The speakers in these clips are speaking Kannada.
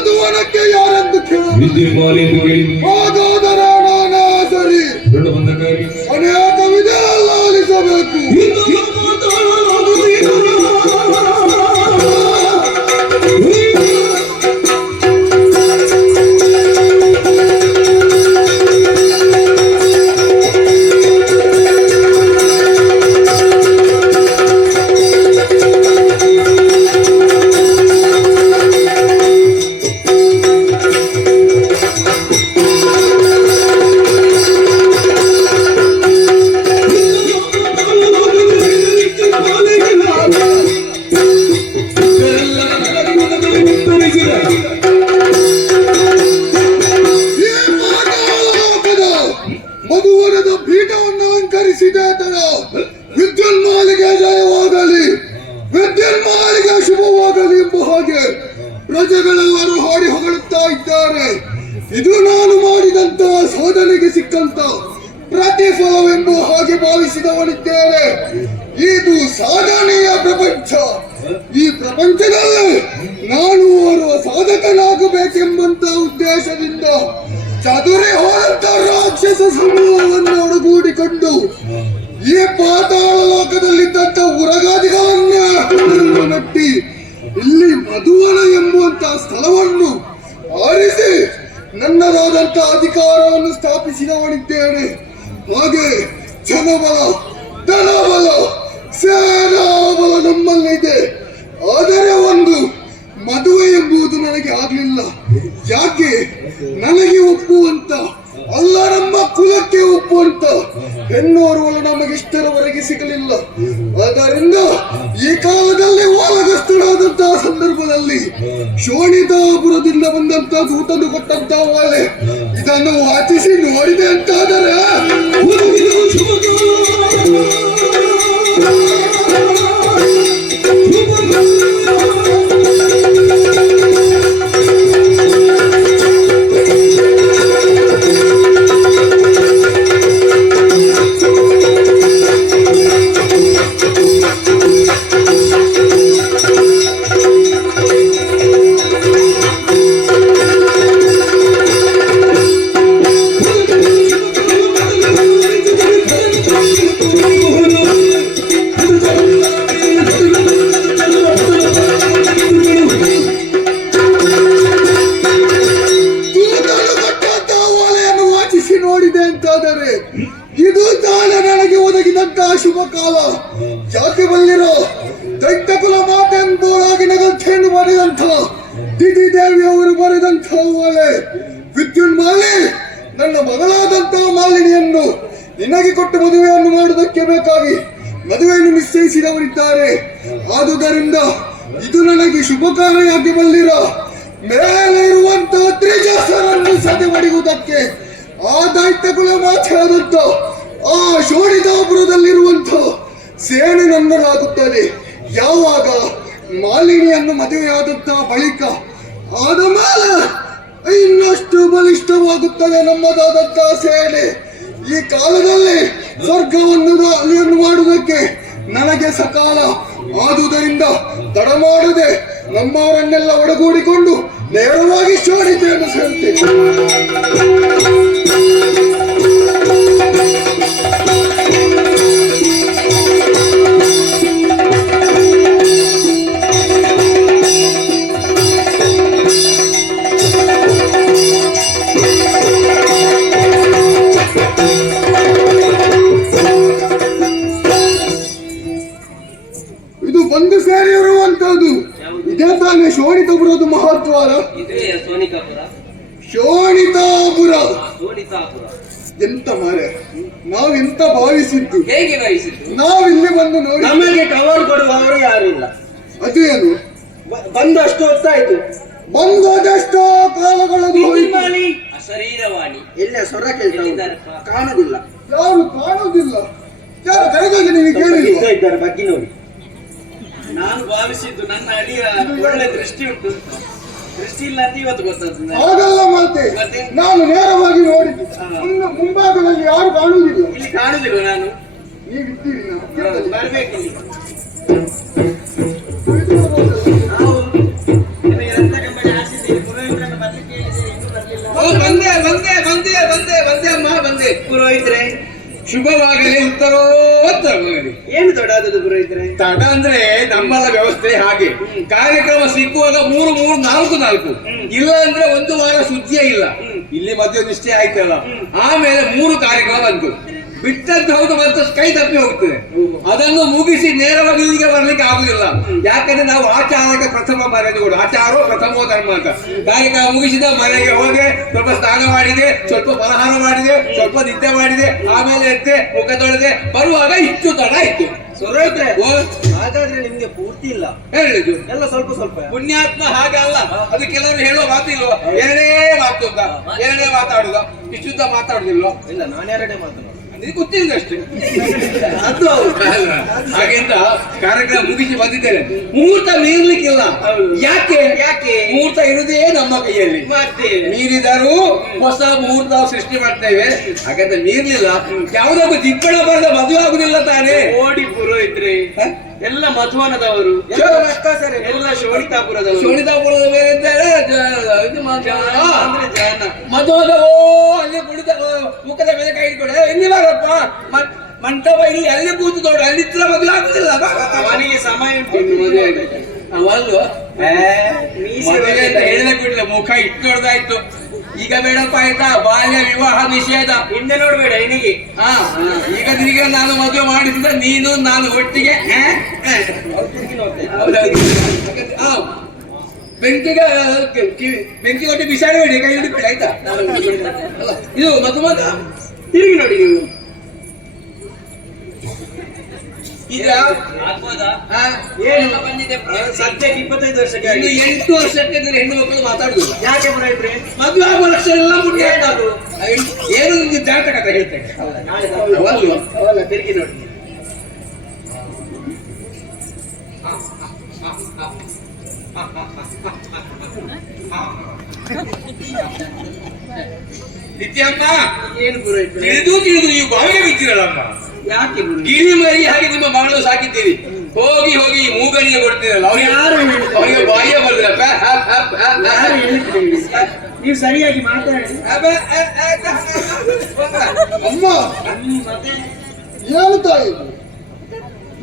ಮಧುವನಕ್ಕೆ ಯಾರೆಂದು ಕೇಳಿ ವಿದ್ಯುನ್ಮಾಲಿ ಎಂದು ಹೇಳಿ ಹಾಗಾದರೆ ನಾನ ಸರಿ ಬಂದಕ್ಕಾಗಿ ಅನೇಕ ವಿಧ ಲಾಲಿಸಬೇಕು. ಮಧುವನದ ಪೀಠವನ್ನು ಅಲಂಕರಿಸಿದೆ ತರ ವಿದ್ಯುನ್ಮಾಲಿಗೆ ಜಯವಾಗಲಿ, ವಿದ್ಯುನ್ಮಾಲಿಗೆ ಶುಭವಾಗಲಿ ಎಂಬ ಹಾಗೆ ಪ್ರಜೆಗಳೆಲ್ಲರೂ ಹಾಡಿ ಹೊಗಳುತ್ತಾ ಇದ್ದಾರೆ. ಇದು ನಾನು ಮಾಡಿದಂತಹ ಸಾಧನೆಗೆ ಸಿಕ್ಕಂತ ಪ್ರತಿಫಲವೆಂಬ ಹಾಗೆ ಭಾವಿಸಿದವನಿದ್ದೇನೆ. ಇದು ಸಾಧನೆಯ ಪ್ರಪಂಚ. ಈ ಪ್ರಪಂಚದಲ್ಲಿ ನಾನು ಓರ್ವ ಸಾಧಕನಾಗಬೇಕೆಂಬಂತ ಉದ್ದೇಶದಿಂದ ಚದುರಿ ಹೋದಂತ ರಾಕ್ಷಸ ಸಮೂಹವನ್ನು ಒಡಗೂಡಿಕೊಂಡು ಈ ಪಾತಾಳ ಲೋಕದಲ್ಲಿದ್ದಂತ ಉರಗಾದಿಗಳನ್ನ ನಟ್ಟಿ ಇಲ್ಲಿ ಮಧುವನ ಎಂಬುವಂತಹ ಸ್ಥಳವನ್ನು ಆರಿಸಿ ನನ್ನದಾದಂತ ಅಧಿಕಾರವನ್ನು ಸ್ಥಾಪಿಸಿದವನಿದ್ದೇನೆ. ಹಾಗೆ ಜನಬಲ, ಧನಬಲ, ಸೇನಾಬಲ ನಮ್ಮಲ್ಲಿದೆ. ಆದರೆ ಒಂದು ಮದುವೆ ಎಂಬುದು ನನಗೆ ಆಗ್ಲಿಲ್ಲ. ಯಾಕೆ? ನನಗೆ ಒಪ್ಪುವಂತ ಅಲ್ಲ, ನಮ್ಮ ಕುಲಕ್ಕೆ ಒಪ್ಪುವಂತ ಹೆಣ್ಣೋರ್ವಳು ನಮಗಿಷ್ಟರವರೆಗೆ ಸಿಗಲಿಲ್ಲ. ಆದ್ದರಿಂದ ಈ ಕಾಲದಲ್ಲಿ ವಾಲಗಸ್ತರಾದಂತಹ ಸಂದರ್ಭದಲ್ಲಿ ಶೋಣಿತಾಪುರದಿಂದ ಬಂದಂತ ದೂತನ್ನು ಕೊಟ್ಟಂತ ವಾಲೆ ಇದನ್ನು ವಾಚಿಸಿ ನೋಡಿದೆ ಅಂತಾದರೆ ಇದು ತಾನೇ ನನಗೆ ಒದಗಿದಂತಹ ಶುಭ ಕಾಲ. ಯಾಕೆ ಬಲ್ಲಿರೋ ದೈತ್ಯ ಕುಲ ಮಾತೆಂಬುದಾಗಿ ನಗಲ್ತೆಂದು ಬರೆದಂಥ ದಿದಿ ದೇವಿಯವರು ಬರೆದಂಥ ಒಲೆ ವಿದ್ಯುನ್ಮಾಲಿ ನನ್ನ ಮಗಳಾದಂತಹ ಮಾಲಿನಿಯನ್ನು ನಿನಗೆ ಕೊಟ್ಟು ಮದುವೆಯನ್ನು ಮಾಡುವುದಕ್ಕೆ ಬೇಕಾಗಿ ಮದುವೆಯನ್ನು ನಿಶ್ಚಯಿಸಿದವರಿದ್ದಾರೆ. ಆದುದರಿಂದ ಇದು ನನಗೆ ಶುಭ ಕಾರ್ಯವಾಗಿ ಬಲ್ಲಿರೋ ಮೇಲೆ ಇರುವಂತಹ ತ್ರಿಜಸರನ್ನು ಸದೆ ಮಡಿಯುವುದಕ್ಕೆ ಆ ದೈತ್ಯ ಕುಲ ಮಾತೆಯಾದಂತ ಆ ಶೋಣಿತಾಪುರದಲ್ಲಿರುವಂತ ಸೇನೆ ನನ್ನದಾಗುತ್ತದೆ. ಯಾವಾಗ ಮಾಲಿನಿಯನ್ನು ಮದುವೆಯಾದಂತಹ ಬಳಿಕ ಆದ ಮೇಲೆ ಇನ್ನಷ್ಟು ಬಲಿಷ್ಠವಾಗುತ್ತದೆ ನಮ್ಮದಾದಂತಹ ಸೇನೆ. ಈ ಕಾಲದಲ್ಲಿ ಸ್ವರ್ಗವನ್ನು ಮಾಡುವುದಕ್ಕೆ ನನಗೆ ಸಕಾಲ. ಆದುದರಿಂದ ತಡ ಮಾಡದೆ ನಮ್ಮವರನ್ನೆಲ್ಲ ಒಡಗೂಡಿಕೊಂಡು ನೇರವಾಗಿ ಶೋಣಿತೆಯನ್ನು ಸೇರುತ್ತೇನೆ. ಇದು ಬಂದು ಸೇರಿರುವಂತದ್ದು ಇದೇ ತಾನೇ ಶೋಣಿತಾಪುರದ ಮಹತ್ವಾರ. ಶೋಣಿತಾಪುರ ಎಂತ ಮಾರೆ, ನಾವೆಂತ ಭಾವಿಸಿದ್ದು, ಹೇಗೆ ಭಾವಿಸಿದ್ದು? ನಾವಿಲ್ಲಿ ಬಂದು ನೋಡಿ ನಮಗೆ ಕವರ್ ಕೊಡುವವರು ಯಾರಿಲ್ಲ. ಅದು ಏನು ಬಂದು ಅಷ್ಟು ಹೊತ್ತಾಯ್ತು, ಬಂದು ಅದೆಷ್ಟೋ ಕಾಲಗಳದು ಅಶರೀರವಾಣಿ ಎಲ್ಲ ಸೊರ ಕಾಣುದಿಲ್ಲ, ಯಾರು ಕಾಣುವುದಿಲ್ಲ. ಯಾರು ಕರೆದಾಗ ನೀವು ಕೇಳಿಲ್ಲ ಇದ್ದಾರೆ ಬಗ್ಗೆ ನೋಡಿ. ನಾನು ಭಾವಿಸಿದ್ದು ನನ್ನ ಅಡಿಯ ಒಳ್ಳೆ ದೃಷ್ಟಿ ಉಂಟು, ದೃಷ್ಟಿ ಇಲ್ಲ ಅಂತ ಇವತ್ತು ಗೊತ್ತಾಗ್ತದೆ. ಹಾಗಲ್ಲ ಮಾತೆ, ನಾನು ನೇರವಾಗಿ ನೋಡಿದ್ದು ಇನ್ನು ಮುಂಭಾಗದಲ್ಲಿ ಯಾರು ಕಾಣುವುದಿಲ್ಲ. ಇಲ್ಲಿ ಕಾಣುದಿಲ್ಲ, ನಾನು ನೀವಿದ್ದೀರಿ ಬರ್ಬೇಕು. ಕುಳಿತುಕೊಳ್ಳಬಹುದು. ನಾವು ನಿಮಗೆ ರಕ್ತ ಕಂಬಳಿ ಹಾಕಿದ್ದೀವಿ. ಪುರೋಹಿತರನ್ನು ಬರ್ಲಿಕ್ಕೆ ಹೇಳಿದೆ, ಇನ್ನೂ ಬರ್ಲಿಲ್ಲ. ಬಂದೆ ಅಮ್ಮ ಬಂದೆ. ಪುರೋಹಿತ್ರೆ ಶುಭವಾಗಲಿ, ಉತ್ತರೋತ್ತರವಾಗಲಿ. ಏನು ದೊಡ್ಡದು ಪುರೋಹಿತ್ರೆ? ತಡ ಅಂದ್ರೆ ನಮ್ಮಲ್ಲ ವ್ಯವಸ್ಥೆ ಹಾಗೆ. ಕಾರ್ಯಕ್ರಮ ಸಿಕ್ಕುವಾಗ 3 4 ಇಲ್ಲ ಅಂದ್ರೆ 1 ವಾರ ಸುದ್ದಿಯೇ ಇಲ್ಲ. ಇಲ್ಲಿ ಮದುವೆ ನಿಶ್ಚಯ ಆಯ್ತಲ್ಲ, ಆಮೇಲೆ 3 ಕಾರ್ಯಕ್ರಮ ಬಂತು. ಬಿಟ್ಟದ್ದು ಹೌದು, ಮತ್ತೆ ಕೈ ತಪ್ಪಿ ಹೋಗ್ತದೆ. ಅದನ್ನು ಮುಗಿಸಿ ನೇರವಾಗಿ ಇಲ್ಲಿಗೆ ಬರ್ಲಿಕ್ಕೆ ಆಗುದಿಲ್ಲ. ಯಾಕಂದ್ರೆ ನಾವು ಆಚಾರಕ್ಕೆ ಪ್ರಥಮ ಮರ್ಯಾದೆ, ಆಚಾರೋ ಪ್ರಥಮೋ ಧರ್ಮ ಅಂತ. ಕಾರ್ಯಕ್ರಮ ಮುಗಿಸಿದ ಮನೆಗೆ ಹೋದೆ, ಸ್ವಲ್ಪ ಸ್ನಾನ ಮಾಡಿದೆ, ಸ್ವಲ್ಪ ಫಲಹಾರ ಮಾಡಿದೆ, ಸ್ವಲ್ಪ ನಿದ್ದೆ ಮಾಡಿದೆ, ಆಮೇಲೆ ಎದ್ದೆ, ಮುಖ ತೊಳೆದೆ. ಬರುವಾಗ ಇಷ್ಟು ತಡ ಇತ್ತು. ಸುರೋಹಿತ್ರೆ ಹಾಗಾದ್ರೆ ನಿಮ್ಗೆ ಪೂರ್ತಿ ಇಲ್ಲ, ಹೇಳಿದ್ದು ಎಲ್ಲ ಸ್ವಲ್ಪ ಸ್ವಲ್ಪ. ಪುಣ್ಯಾತ್ಮ ಹಾಗಲ್ಲ, ಅದು ಕೆಲವರು ಹೇಳುವ ಮಾತಿಲ್ವ, ಎರಡೇ ಮಾತು ಅಂತ, ಎರಡೇ ಮಾತಾಡುದ, ಇಷ್ಟುದ್ದ ಮಾತಾಡುದಿಲ್ವ? ಇಲ್ಲ, ನಾನೆರಡೇ ಮಾತನಾಡುದು, ಇದು ಗೊತ್ತಿಲ್ಲ ಅಷ್ಟೇ. ಅದು ಹೌದು. ಹಾಗೆಂತ ಕಾರ್ಯಕ್ರಮ ಮುಗಿಸಿ ಬಂದಿದ್ದೇನೆ. ಮುಹೂರ್ತ ಮೀರ್ಲಿಕ್ಕಿಲ್ಲ. ಯಾಕೆ ಮುಹೂರ್ತ ಇರುವುದೇ ನಮ್ಮ ಕೈಯಲ್ಲಿ. ಮೀರಿದರೂ ಹೊಸ ಮುಹೂರ್ತ ಸೃಷ್ಟಿ ಮಾಡ್ತೇವೆ. ಹಾಗಂತ ಮೀರ್ಲಿಲ್ಲ, ಯಾವುದಕ್ಕೂ ದಿಪ್ಪಣ ಬರೆದ ಮದುವೆ ಆಗುದಿಲ್ಲ ತಾನೇ. ಓಡಿ ಪುರೋಹಿತ್ರೆ ಎಲ್ಲ ಮಧುವನದವರು, ಎಲ್ಲ ಶೋಣಿತಾಪುರದವರು. ಶೋಣಿತಾಪುರದ ಬೇರೆ ಇದ್ದಾರೆ, ಇದು ಅಂದ್ರೆ ಜಾನ ಮಧುವದ ಅಲ್ಲಿ ಕುಡಿದ ಮುಖದ ಮೇಲೆ ಕೈ ಇಟ್ಕೊಳ್ಳೆ. ಎಲ್ಲಿ ಬಾರಪ್ಪ, ಮಂಟಪ ಇಲ್ಲಿ ಅಲ್ಲಿ ಕೂತು ನೋಡು, ಅಲ್ಲಿ ಇತ್ರ ಮದುವೆ ಆಗುದಿಲ್ಲ. ಅವನಿಗೆ ಸಮಯ ಉಂಟು ಮದುವೆ ಅವಲ್ವ ಮದುವೆ ಅಂತ ಹೇಳಿದ ಕೂಡಲೇ ಮುಖ ಇಟ್ಟು ನೋಡ್ದಾಯ್ತು. ಈಗ ಬೇಡಪ್ಪ ಆಯ್ತಾ, ಬಾಲ್ಯ ವಿವಾಹ ನಿಷೇಧ. ಹಿಂದೆ ನೋಡ್ಬೇಡ ಹೆಣಿಗೆ. ಈಗ ನಿನಗೆ ನಾನು ಮದುವೆ ಮಾಡಿಸಿದ, ನೀನು ನಾನು ಒಟ್ಟಿಗೆ ಬೆಂಕಿ ಒಟ್ಟು ಬಿಸಾಡಬೇಡಿ, ಕೈ ಹಿಡಿಬೇಡಿ ಆಯ್ತಾ. ಇದು ಮಧುಮಗ ತಿರುಗಿ ನೋಡಿ ನೀವು. ಈಗ ಏನು ಬಂದಿದೆ ಸದ್ಯಕ್ಕೆ 25 ವರ್ಷಕ್ಕೆ ಇನ್ನು 8 ವರ್ಷಕ್ಕೆ ಹೆಣ್ಣು ಮಕ್ಕಳು ಮಾತಾಡುದು. ಯಾಕೆ ಪುರೋಹಿತ್ರೆ? ಮದುವೆ ಆಗುವ ಲಕ್ಷಣ ಎಲ್ಲ ಮುಟ್ಟಿ ಅದು ಏನು ನಿಮ್ಗೆ ಜಾತಕ ಹೇಳ್ತೇನೆ. ಅವಲ್ಲ ತಿರುಗಿ ನೋಡಿ. ನಿತ್ಯಮ್ಮ, ಏನು ಪುರೋಹಿತ್ರೆ? ತಿಳಿದು ನೀವು ಬಾವಿಗೆ ಬಿತ್ತಿರಲ್ಲಮ್ಮ. ಯಾಕೆ ಗಿಳಿ ಮರಿ ಹಾಗೆ ನಿಮ್ಮ ಮಗಳು ಸಾಕಿದ್ದೀರಿ. ಹೋಗಿ ಮೂಗನಿಗೆ ಕೊಡ್ತೀರಲ್ಲ, ಅವರಿಗೆ ಬಾಯಿಯ ಬರ್ತದಪ್ಪ. ನೀವು ಸರಿಯಾಗಿ ಮಾತಾಡಿ. ಅಮ್ಮ ಏನು ತಾಯಿ,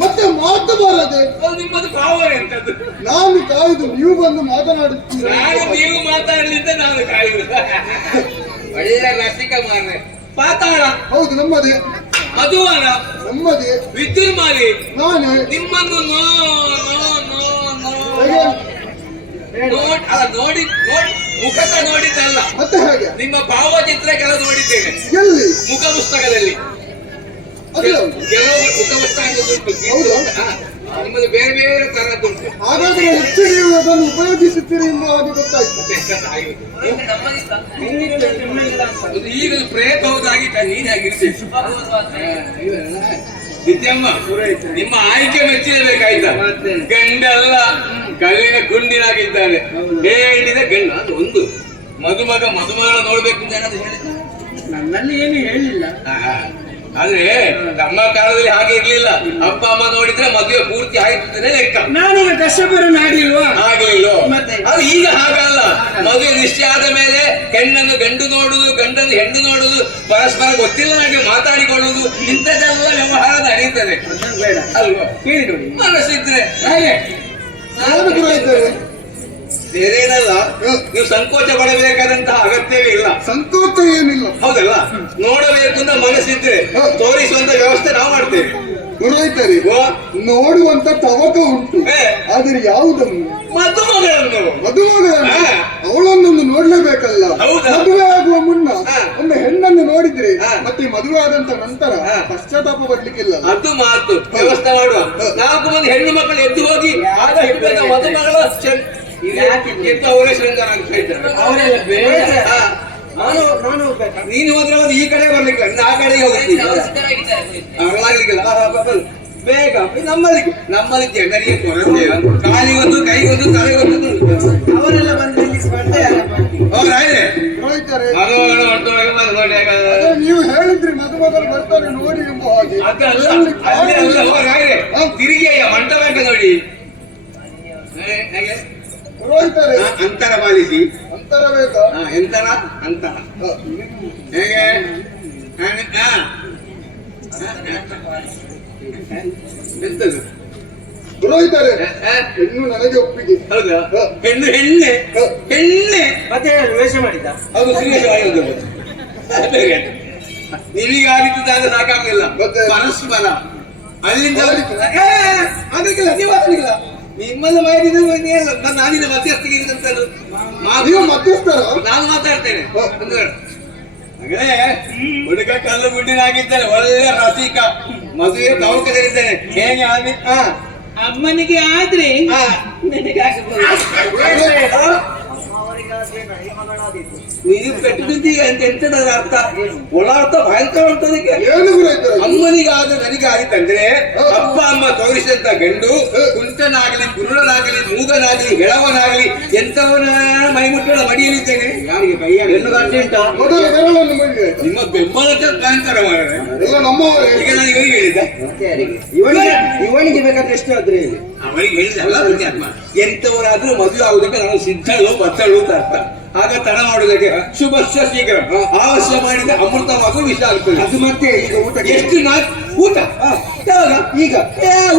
ಮತ್ತೆ ಮಾತು ಬರದೆ ನಿಮ್ಮದು ಭಾವನೆ ಎಂತದ್ದು? ನಾನು ಕಾಯ್ದು ನೀವು ಬಂದು ಮಾತನಾಡುತ್ತೀರ. ನೀವು ಮಾತಾಡಲಿದ್ದ ನಾನು ಕಾಯುವುದು. ಒಳ್ಳೆ ರಸಿಕ ಮಾರ್ರೆ. ಪಾತಾಳ ಹೌದು ನಮ್ಮದೇ, ಮಧುವನ ನಮ್ಮದೇ, ವಿದ್ಯುನ್ಮಾಲಿ ನಾನೇ. ನಿಮ್ಮನ್ನು ನೋಡಿ ಮುಖತ ನೋಡಿದ್ದಲ್ಲ, ಮತ್ತೆ ಹೇಗೆ? ನಿಮ್ಮ ಭಾವಚಿತ್ರ ಕೆಲವು ನೋಡಿದ್ದೇನೆ ಎಲ್ಲಿ? ಮುಖ ಪುಸ್ತಕದಲ್ಲಿ. ಅದು ಕೆಲವು ಮುಖ ಪುಸ್ತಕ ನಿಮ್ಮದು ಬೇರೆ ಬೇರೆ ತರದ್ದುಂಟು. ಹಾಗಾದ್ರೆ ಹೆಚ್ಚು ನೀವು ಅದನ್ನು ಉಪಯೋಗಿಸುತ್ತೀರಿ ಎಂಬ ಹಾಗೆ ಗೊತ್ತಾಯ್ತು. ಈಗ ಪ್ರೇತ ಹೌದಾಗಿತ್ತ, ನೀನ್ ಆಗಿರ್ತೀವಿ. ನಿತ್ಯಮ್ಮ, ನಿಮ್ಮ ಆಯ್ಕೆ ಮೆಚ್ಚಲೇಬೇಕಾಯ್ತಾ? ಗಂಡಲ್ಲ, ಕಲ್ಲಿನ ಗುಂಡಿನಾಗಿದ್ದಾನೆ. ಹೇಳಿದ ಗಂಡ ಅದು ಒಂದು. ಮದುಮಗಳ ನೋಡ್ಬೇಕು ಅಂತ ಏನಾದ್ರು ಹೇಳಿದ? ನನ್ನಲ್ಲಿ ಏನು ಹೇಳಿಲ್ಲ. ಆದ್ರೆ ನಮ್ಮ ಕಾಲದಲ್ಲಿ ಹಾಗೆ ಇರ್ಲಿಲ್ಲ. ಅಪ್ಪ ಅಮ್ಮ ನೋಡಿದ್ರೆ ಮದುವೆ ಪೂರ್ತಿ ಆಯ್ತು ಲೆಕ್ಕ. ನಾನೀಗ ಕಷ್ಟಪರನ್ನು ಆಗ್ಲಿಲ್ವಾ? ಆಗ್ಲಿಲ್ಲ. ಮತ್ತೆ ಅದು ಈಗ ಹಾಗಲ್ಲ. ಮದುವೆ ನಿಶ್ಚಯ ಆದ ಮೇಲೆ ಹೆಣ್ಣನ್ನು ಗಂಡು ನೋಡುದು, ಗಂಡನ್ನು ಹೆಣ್ಣು ನೋಡುದು, ಪರಸ್ಪರ ಗೊತ್ತಿಲ್ಲ ಹಾಗೆ ಮಾತಾಡಿಕೊಳ್ಳುವುದು, ಇಂಥದ್ದೆಲ್ಲ ವ್ಯವಹಾರ ನಡೀತದೆ ಬೇಡ ಅಲ್ವಾ? ಕೇಳಿ ನೋಡಿ. ಮನಸ್ಸಿದ್ರೆ ಹಾಗೆ ನಾನು ಪುರೋಹಿತರೆ, ಬೇರೇನಲ್ಲ, ನೀವು ಸಂಕೋಚ ಪಡಬೇಕಾದಂತಹ ಅಗತ್ಯವೇ ಇಲ್ಲ. ಸಂಕೋಚ ಏನಿಲ್ಲ. ಹೌದಲ್ಲ? ನೋಡಬೇಕು ಅಂತ ಮನಸ್ಸಿದ್ರೆ ತೋರಿಸುವಂತ ವ್ಯವಸ್ಥೆ ನಾವು ಮಾಡ್ತೇವೆ. ಪುರೋಹಿತರೆ, ನೋಡುವಂತ ತವಕ ಉಂಟು, ಆದ್ರೆ ಯಾವುದನ್ನು? ಮದುಮಗಳನ್ನು. ಮದುಮಗಳನ್ನು ಅವಳನ್ನೊಂದು ನೋಡ್ಲೇಬೇಕಲ್ಲ. ಹೌದಾ? ಮದುವೆ ಆಗುವ ಮುನ್ನ ಒಮ್ಮೆ ಹೆಣ್ಣನ್ನು ನೋಡಿದ್ರೆ ಮತ್ತೆ ಮದುವೆ ಆದಂತ ನಂತರ ಪಶ್ಚಾತ್ತಾಪ ಬರ್ಲಿಕ್ಕಿಲ್ಲ. ಅದು ಮಾತು ವ್ಯವಸ್ಥೆ ಮಾಡುವ. 4 ಮಂದಿ ಹೆಣ್ಣು ಮಕ್ಕಳು ಎದ್ದು ಹೋಗಿ ಆಗ ಹಿಡಿದ ಮದುಮಗಳ ಎದ್ದು ಅವರೇ ಶೃಂಗಾರ ಆಗ್ತಾ ಇದ್ದಾರೆ. ಅವರೆಲ್ಲ ಬೇಡ. ನಾನು ಹೋಗ್ಬೇಕಾ? ನೀನು ಹೋದ್ರೆ ಒಂದು ಈ ಕಡೆ ಬರ್ಲಿಕ್ಕೆ, ಆ ಕಡೆಗೆ ಹೋಗ್ತೀನಿ. ಬೇಗ ನಮ್ಮಲ್ಲಿ ಜನರಿಗೆ ಕೊರತೆ. ಕಾಲಿಗೊಂದು, ಕೈಗೊಂದು, ತಲೆಗೊಂದು. ಅವರೆಲ್ಲ ಬಂದು ಇಲ್ಲಿ ಸ್ಪರ್ಧೆ ಪುರೋಹಿತರೆ, ನೋಡಿ. ನೀವು ಹೇಳಿದ್ರಿ ಮದುಮಗಳು ಬರ್ತಾರೆ ನೋಡಿ ಎಂಬ ಹಾಗೆ. ತಿರುಗಿ ಮಂಟಪಕ್ಕೆ ನೋಡಿ. ಪುರೋಹಿತರೆ, ಅಂತರ ಪಾಲಿಸಿ ಉತ್ತರ ಬೇಕಾ? ಎಂತನ ಅಂತ ಹೇಗೆ ಎಂತದು ಪುರೋಹಿತರೆ, ಹೆಣ್ಣು ನನಗೆ ಒಪ್ಪಿಗೆ. ಹೌದಾ? ಹೆಣ್ಣು ಹೆಣ್ಣೆ ಹೆಣ್ಣೆ ಮತ್ತೆ ವೇಷ ಮಾಡಿದ್ದ ಅದು ಶ್ರೀನಿವಾಸ ನಿಮಗೆ ಆಗಿದ್ದಾದ್ರೆ ಸಾಕಾಗಲಿಲ್ಲ. ಮತ್ತೆ? ಪರಸ್ಪರ ಅಲ್ಲಿಂದ ಅದಕ್ಕಿಲ್ಲ ನೀವು ಅದಕ್ಕಿಲ್ಲ ನಿಮ್ಮನ್ನು ಮಾಡಿದ ನಾನಿನ ಮಧ್ಯಸ್ಥಿಗೆ ನೀವು ಮಧ್ಯಸ್ಥರ? ನಾನು ಮಾತಾಡ್ತೇನೆ ಹುಡುಗ ಕಲ್ಲು ಗುಂಡಿನಾಗಿದ್ದಾನೆ, ಒಳ್ಳೆ ರಸಿಕ, ಮದುವೆ ತವಕದಲ್ಲಿದ್ದಾನೆ. ಹೇಗೆ ಅಮ್ಮನಿಗೆ ಆದ್ರೆ ನನಗೆ ನೀವು ಕಟ್ಟಿದ್ದೀಗ ಅಂತ ಎಂತದರ ಅರ್ಥ? ಒಳ ಅರ್ಥ ಭಯಂಕರ ಉಂಟದಕ್ಕೆ. ಏನು ಪುರೋಹಿತರೆ? ಅಮ್ಮನಿಗಾದ ನನಗೆ ಆಗಿತ್ತಂದ್ರೆ ಅಪ್ಪ ಅಮ್ಮ ತೋರಿಸಿದಂತ ಗಂಡು ಕುಂಟನಾಗಲಿ, ಕುರುಡನಾಗಲಿ, ಮೂಗನಾಗಲಿ, ಹೆಳವನಾಗಲಿ ಎಂತವನ ಮೈಮುಟ್ಟಳ ಮಡಿಯಲಿದ್ದೇನೆ. ಯಾರಿಗೆ ಕೈಯ ಹೆಣ್ಣು ಗಾಡಿ ಉಂಟಾ? ಮೊದಲ ಬೆರಳನ್ನು ಮುರಿದೆ. ನಿಮ್ಮ ಬೆಂಬಲ ಭಯಂಕರ ಮಾಡಿದ್ರೆ ಎಲ್ಲ ನಮ್ಮವರೇ. ಈಗ ನಾನು ಇವರಿಗೆ ಹೇಳಿದ್ದೆ, ಇವನಿಗೆ ಬೇಕಾದ್ರೆ ಎಷ್ಟು ಆದ್ರೆ ಅವರಿಗೆ ಹೇಳಿದೆ ಅಲ್ಲ ಅಧ್ಯಾತ್ಮ. ಎಂತವರಾದ್ರೂ ಮದುವೆ ಆಗುದಕ್ಕೆ ನಾನು ಸಿದ್ಧಳು ಬತ್ತಳು ಅಂತ ಅರ್ಥ. ಆಗ ತಡ ಮಾಡುವುದಕ್ಕೆ ಶುಭಶ್ಯ ಶೀಘ್ರ ಆವಶ್ಯ ಮಾಡಿದ ಅಮೃತವಾಗುವ ವಿಷ ಆಗ್ತದೆ. ಅದು ಮತ್ತೆ ಈಗ ಊಟ ಎಷ್ಟು ಊಟ ಯಾವಾಗ? ಈಗ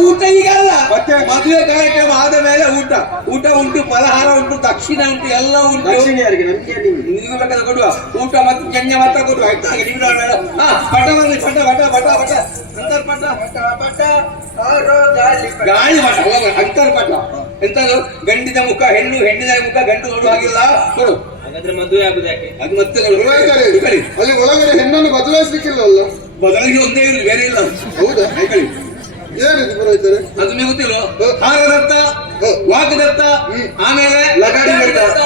ಊಟ ಈಗ ಅಲ್ಲ, ಮತ್ತೆ ಮದುವೆ ಕಾರ್ಯಕ್ರಮ ಆದ ಮೇಲೆ ಊಟ. ಊಟ ಉಂಟು, ಫಲಹಾರ ಉಂಟು, ದಕ್ಷಿಣ ಉಂಟು, ಎಲ್ಲ ಉಂಟು. ಯಾರಿಗೆ ನಮ್ಗೆ ನಿಮಗೆ ಬೇಕಾದ್ರೆ ಕೊಡುವ ಊಟ ಮತ್ತು ಕೆನ್ನೆ ಮಾತ್ರ ಕೊಡುವ. ಆಯ್ತಾ? ನಿಮ್ಗೆ ಪಟ ಬರಲಿ, ಪಟ ಪಟ ಪಟ ಪಟ ಅಂತರ್ಪಟ ಪಟ ಗಾಳಿ ಮಠ ಅಂತರ್ಪಟ. ಎಂತದು? ಗಂಡಿನ ಮುಖ ಹೆಣ್ಣು, ಹೆಣ್ಣಿನ ಮುಖ ಗಂಡು ನೋಡುವ ಹಾಗಿಲ್ಲ. ಕೊಡು. ಹಾಗಾದ್ರೆ ಮದುವೆ ಆಗುದು ಯಾಕೆ? ಅದು ಮತ್ತೆ ಪುರೋಹಿತರೆ, ಅಲ್ಲಿ ಒಳಗಡೆ ಹೆಣ್ಣನ್ನು ಬದಲಾಯಿಸ್ಲಿಕ್ಕಿಲ್ಲವಲ್ಲ? ಬದಲಿಗೆ ಒಂದೇ ಇರಲಿ, ಬೇರೆ ಇಲ್ಲ. ಹೌದಾ? ಕೈಕಳಿ ಏನಿದು ಪುರೋಹಿತರೆ? ಅದು ನೀವು ಗೊತ್ತಿಲ್ಲ. ಹಾರದತ್ತ, ವಾಕದತ್ತ, ಆಮೇಲೆ ಲಗಾಡಿ ದತ್ತ.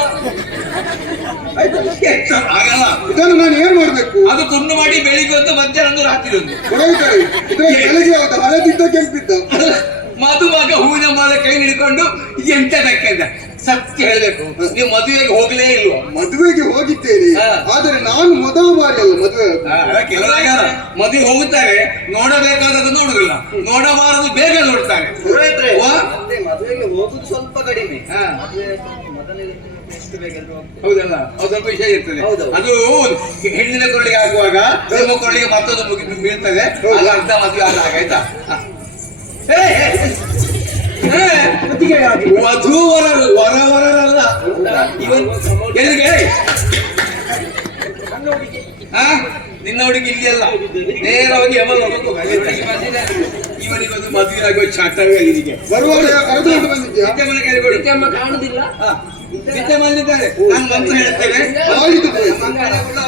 ಆಗಲ್ಲ. ಇದನ್ನು ನಾನು ಏನ್ ಮಾಡ್ಬೇಕು? ಅದು ತುಂಡು ಮಾಡಿ ಬೆಳಿಗ್ಗೆ ಒಂದು ಮಧ್ಯಾಹ್ನ ಒಂದು ರಾತ್ರಿ ಒಂದು. ಪುರೋಹಿತರೆ, ಇದ್ರ ಬೆಳಗ್ಗೆ ಯಾವ್ದು? ಹಳದಿದ್ದ ಕೆಂಪಿದ್ದ? ಮದುವಾಗ ಹೂವಿನ ಮಾಲೆ ಕೈ ಹಿಡ್ಕೊಂಡು ಎಂತ ಬೇಕಂತ ಸತ್ಯ ಹೇಳ್ಬೇಕು. ನೀವು ಮದುವೆಗೆ ಹೋಗ್ಲೇ ಇಲ್ವಾ? ಮದುವೆಗೆ ಹೋಗಿದ್ದೇನೆ, ಆದರೆ ನಾನು ಮೊದಲ ಬಾರಿ ಅಲ್ಲ ಮದುವೆ. ಕೆಲವರಾಗ ಮದುವೆ ಹೋಗುತ್ತಾರೆ, ನೋಡಬೇಕಾದದ್ದು ನೋಡುದಿಲ್ಲ, ನೋಡಬಾರದು ಬೇಗ ನೋಡ್ತಾರೆ. ಮದುವೆಗೆ ಹೋಗುದು ಸ್ವಲ್ಪ ಕಡಿಮೆ. ಹೌದಲ್ಲ? ಅದು ಸ್ವಲ್ಪ ವಿಷಯ ಇರ್ತದೆ. ಅದು ಹೆಣ್ಣಿನ ಕೊರಳಿಗೆ ಆಗುವಾಗ ನಿಮ್ಮ ಕೊರಳಿಗೆ ಮತ್ತೊಂದು ಮುಗಿದು ಬೀಳ್ತದೆ, ಆಗ ಅರ್ಧ ಮದುವೆ ಆದಾಗ. ಆಯ್ತಾ? ವಧೂವರರು ವರವರರಲ್ಲ ಇವನ್. ಎಲ್ಲಿಗೆ ನಿನ್ನ ಹುಡುಗಿ ಇಲ್ಲಿ ಅಲ್ಲ, ನೇರವಾಗಿ ಇವನಿಗೊಂದು ಮದುವೆ ಆಗುವ ಚಾಟವೇ ಇಲ್ಲಿಗೆ ಬರುವಾಗ ಕರೆದುಕೊಂಡು ಬಂದಿದ್ಯಾ? ಮನೆ ಕೈಗೊಳ್ಳಿ. ಕಾಣುದಿಲ್ಲ. ನಿತ್ಯ ಬಂದಿದ್ದಾರೆ. ನಾನು ಮಂತ್ರ ಹೇಳ್ತೇನೆ,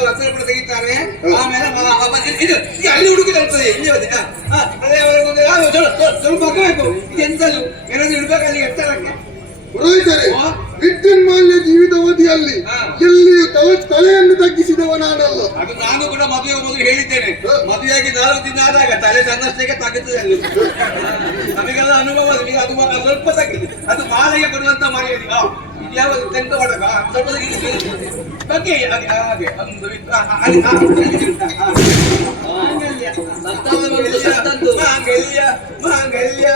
ವಸ್ತ್ರ ತೆಗಿತಾರೆ. ಆಮೇಲೆ ಇದು ಅಲ್ಲಿ ಹುಡುಗಿ ಬರ್ತದೆ. ಇಲ್ಲಿ ಅದೇ ಸ್ವಲ್ಪ ಹಾಕಬೇಕು. ಎಂತದ್ದು ಎರಡು ಇಡ್ಬೇಕು ಅಲ್ಲಿ ಎತ್ತರಕ್ಕೆ. ಪುರೋಹಿತರೆ, ವಿದ್ಯುನ್ಮಾನ್ಯ ಜೀವಿತಾವಧಿಯಲ್ಲಿ ಎಲ್ಲಿಯೂ ತಲೆಯನ್ನು ತಗ್ಗಿಸಿದವ ನಾನಲ್ಲ. ಅದು ನಾನು ಕೂಡ ಮದುವೆ ಮೊದಲು ಹೇಳಿದ್ದೇನೆ. ಮದುವೆಯಾಗಿ 4 ದಿನ ಆದಾಗ ತಲೆ ತನ್ನಷ್ಟೇ ತಗ್ಗುತ್ತದೆ ಅಲ್ಲಿ. ನಮಗೆಲ್ಲ ಅನುಭವ. ನಿಮಗೆ ಅದು ಸ್ವಲ್ಪ ತಗ್ಗಿದೆ. ಅದು ಮಾಲೆಗೆ ಕೊಡುವಂತ ಮರ್ಯಾದೆ. ಯಾವುದು ತೆಂಕ ಮಾಡಕ ಸ್ವಲ್ಪ ಬಗ್ಗೆ ಹಾಗೆ ಒಂದು ಮಾಂಗಲ್ಯ ಮಾಂಗಲ್ಯ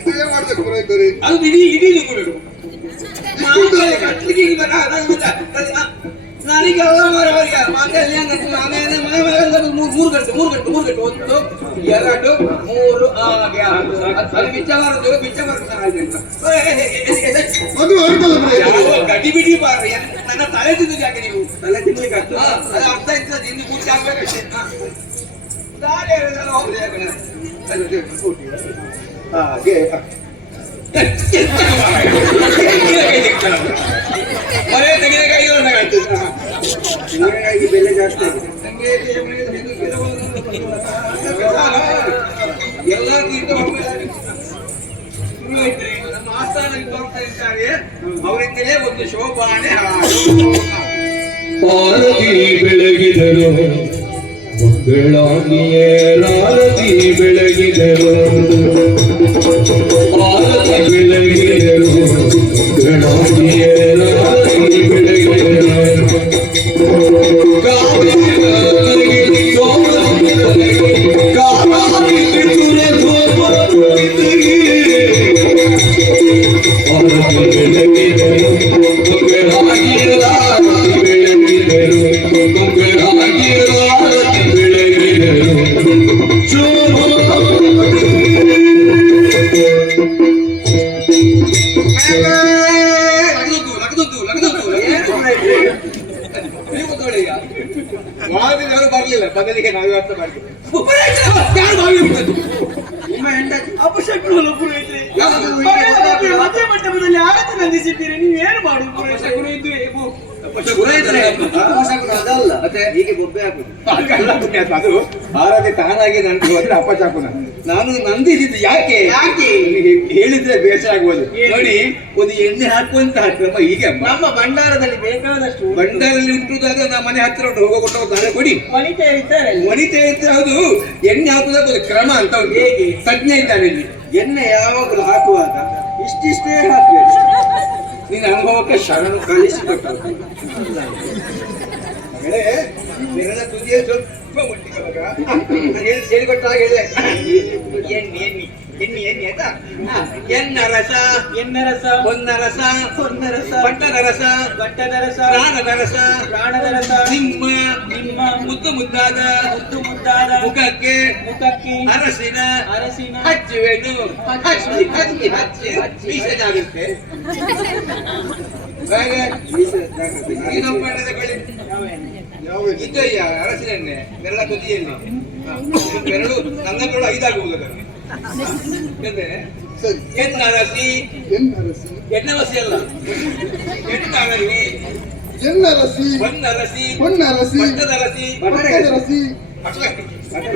ಇದು ಏನ್ ಮಾಡ್ಬೇಕು ಪುರೋಹಿತರೆ? ಅದು ಇಡೀ ಇಡೀ ನಿಂಗಬೇಕು. ಮಾಂಗಲ್ಯ ಕಟ್ಲಿಕ್ಕೆ ನನಗೆ ಎಲ್ಲ ಮರವರಿಗೆ ಮಾಂಗಲ್ಯ ಮೂರು ಗಂಟೆ 1 2 3 ಹಾಗೆ ಅದು ಬಿಚ್ಚ ಮಾರೋದು ಬಿಚ್ಚ ಮಾರೋದು ಅದು ಅರ್ಥಲ್ಲ ಪುರೋಹಿತರೆ. ಗಡಿ ಬಿಡಿ ಬಾರ್ರಿ. ನನ್ನ ತಲೆ ತಿಂದಿದ್ದು ಯಾಕೆ ನೀವು? ತಲೆ ತಿನ್ಲಿಕ್ಕೆ ಅದು ಅರ್ಥ ಇರ್ತದೆ. ಇನ್ನು ಪೂರ್ತಿ ಆಗ್ಬೇಕಷ್ಟೇ. ದಾರಿ ಹೋಗ್ಲಿ ಹಾಗೆ ಮನೆ ತೆಗೆದಕಾಯಿ ಬೆಲೆ ಜಾಸ್ತಿ ಆಗಿದೆ. ಎಲ್ಲ ನಮ್ಮ ಆಸ್ಥಾನಕ್ಕೆ ಬರ್ತಾ ಇದ್ದಾರೆ. ಅವರಿಂದಲೇ ಒಂದು ಶೋಭಾನೆ ಆರತಿ ಬೆಳಗಿದರು ಮಂಗಳಾಗಿಯೇ ರಾರತಿ ಬೆಳಗಿದರು ಆರತಿ ಬೆಳಗಿದರು ಮಂಗಳಾಗಿಯೇ ರಾರತಿ ಬೆಳಗಿದರು ಆರತಿ ಬೆಳಗಿದರು ಬದಲಿಗೆ ನಾವು ವ್ಯವಸ್ಥೆ ಮಾಡಿದ್ದೇವೆ. ಯಾರು ಬಾವಿ ಹುಡುಗದ್ದು? ನಿಮ್ಮ ಹೆಂಡತಿ ಅಪಶಕುನವನ್ನು ಪುರೋಹಿತರೆ. ಮದುವೆ ಮಂಟಪದಲ್ಲಿ ಆರತಿ ನಂದಿಸಿದ್ದೀರಿ, ನೀವೇನು ಮಾಡುದು ಪುರೋಹಿತರೆ? ಪುರೋಹಿತರೆ, ಅಪಶಕುನ ಅದಲ್ಲ, ಮತ್ತೆ ಹೀಗೆ ಬೊಬ್ಬೆ ಹಾಕುದು. ಹಾಗಲ್ಲ ಪುಣ್ಯಾತ್ಮ, ಅದು ಆರಾಧನೆ ತಾನಾಗಿ ನಂದು ಹೋದ್ರೆ ಅಪಚಾಕುನ. ನಾನು ನಂದಿಸಿದ್ದು ಯಾಕೆ ನಿಮಗೆ ಹೇಳಿದ್ರೆ ಬೇಸರ ಆಗ್ಬೋದು. ನೋಡಿ, ಒಂದು ಎಣ್ಣೆ ಹಾಕುವಂತ ಕ್ರಮ ಹೀಗೆ ಅಮ್ಮ. ನಮ್ಮ ಭಂಡಾರದಲ್ಲಿ ಬೇಕಾದಷ್ಟು ಬಂಡಾರಲ್ಲಿ ಹುಟ್ಟುದಾಗ ನಮ್ಮ ಮನೆ ಹತ್ತಿರ ಉಂಟು, ಹೋಗೋಕೊಂಡು ದಾರೆ ಕೊಡಿ. ವನಿತೆ ಇದ್ದಾರೆ. ವನಿತೆ ಇದ್ರೆ ಹೌದು, ಎಣ್ಣೆ ಹಾಕುದಾಗ ಒಂದು ಕ್ರಮ ಅಂತ ಉಂಟು. ಹೇಗೆ? ತಜ್ಞ ಇದ್ದಾನೆ ಇಲ್ಲಿ. ಎಣ್ಣೆ ಯಾವಾಗಲೂ ಹಾಕುವಾಗ ಇಷ್ಟಿಷ್ಟೇ ಹಾಕ್ಬೇಕು. ನಿನ್ನ ಅನುಭವಕ್ಕೆ ಶರಣು ಕಲಿಸಿಕೊಟ್ಟ ಬೆರಳ ತುದಿಯ ಸ್ವಲ್ಪ ಮಟ್ಟಿಗೆ ಮಗ. ನಾನು ಹೇಳಿಕೊಟ್ಟ ಹಾಗೆ ಹೇಳಿದೆ. ಎಣ್ಣೆ ಎಣ್ಣೆ ಎಣ್ಣೆ ಎಣ್ಣೆ ಆಯ್ತಾ? ಎನ್ನ ರಸ, ಎನ್ನ ರಸ, ಹೊನ್ನ ರಸ, ಹೊನ್ನ ರಸ, ಬಟ್ಟದ ರಸ, ಬಟ್ಟದ ರಸ, ಪ್ರಾಣದ ರಸ, ಪ್ರಾಣದ ರಸ, ನಿಮ್ಮ ನಿಮ್ಮ ಮುದ್ದು ಮುದ್ದಾದ ಮುದ್ದಾದ ಮುಖಕ್ಕೆ ಮುಖಕ್ಕೆ ಅರಸಿನ ಅರಸಿನ ಹಚ್ಚುವೆನು. ಹಚ್ಚಿ ಹಚ್ಚಿ ಹಚ್ಚಿ ಮೀಸೆನಾಗುತ್ತೆ. ಹಾಗೆ ಈ ನಮ್ಮ ಬಣ್ಣದ ಕಳೆ ಇದಯ್ಯ ಅರಸಿನ ಎಣ್ಣೆ ಬೆರಳ ತುದಿಯಲ್ಲಿ. ಬೆರಳು ನನ್ನ ಬೆರಳು 5 ಆಗುವುದು ಅದರಲ್ಲಿ. ಸರಿ, ಎನ್ನರಸಿ, ಎನ್ನರಸಿ, ಎನ್ನರಸಿ ಅಲ್ಲ, ಎನ್ನರಸಿ, ಎನ್ನರಸಿ, ಹೊನ್ನರಸಿ, ಹೊನ್ನರಸಿ, ಬಟ್ಟದರಸಿ, ಬಟ್ಟದರಸಿ,